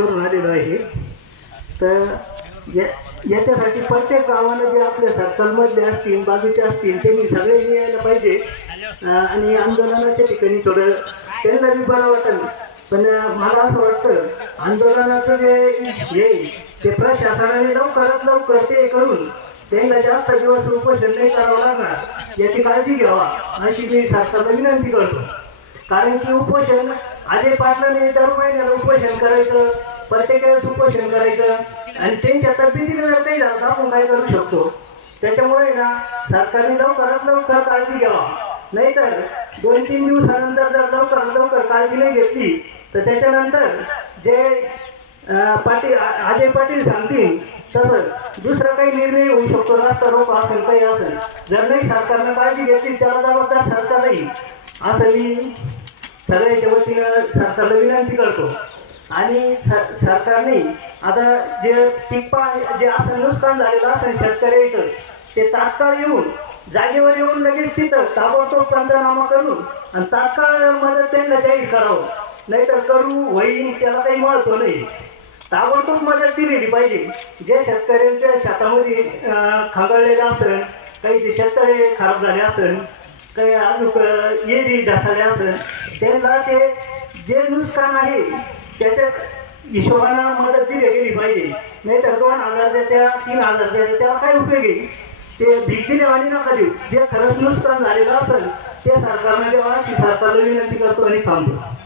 आलेलो आहे. तर याच्यासाठी प्रत्येक गावानं जे आपले सर्कलमधले असतील बाजूचे असतील त्यांनी सगळे यायला पाहिजे. आणि आंदोलनाच्या ठिकाणी थोडं त्यांना बी बरं वाटेल. पण मला असं वाटतं आंदोलनाचं जे हे ते प्रशासनाने लवकरात लवकर ते करून त्यांना जास्त दिवस उपोषण नाही करावं लागणार. याची काळजी घ्यावा अशी मी सरकारला विनंती करतो. कारण की उपोषण अजय पाटलाने दर महिन्याला उपोषण करायचं प्रत्येक वेळेस उपोषण करायचं आणि त्यांच्या तब्येतीने जर नाही झालं तर आपण काय करू शकतो? त्याच्यामुळे ना सरकारने लवकरात लवकर काळजी घ्यावा. नाहीतर दोन तीन दिवसानंतर जर लवकरात लवकर काळजी नाही घेतली तर त्याच्यानंतर जे पाटील अजय पाटील सांगतील तसं दुसरं काही निर्णय होऊ शकतो. रस्ता रोको असेल काही असेल. जर नाही सरकारनं काळजी घेतली त्याला जबाबदार सरकार नाही असं मी सगळ्याच्या वतीनं सरकारला विनंती करतो. आणि सरकारने आता जे पीक पा जे असं नुकसान झालेलं असेल शेतकऱ्याचं ते तात्काळ येऊन जागेवर येऊन लगेच तिथं ताबडतोब पंचनामा करून आणि तात्काळ मदत त्यांना जाहीर करावं. नाहीतर करू होईन त्याला काही महत्त्व नाही. ताबडतोब मदत दिलेली पाहिजे. जे शेतकऱ्यांच्या शेतामध्ये अं, असेल काही जे शेतकरी खराब झाले असेल काही अजून येरी ढसाले असं. त्यांना ते जे नुकसान आहे त्याच्या हिशोबानं मदत दिली गेली पाहिजे. नाहीतर दोन हजार द्यायच्या तीन हजार द्यायच्या त्याला काय उपयोग आहे? ते भीक दिल्यावानी नका देऊ. जे खरंच नुकसान झालेलं असेल ते सरकारने द्यावा अशी सरकारला विनंती करतो आणि थांबतो.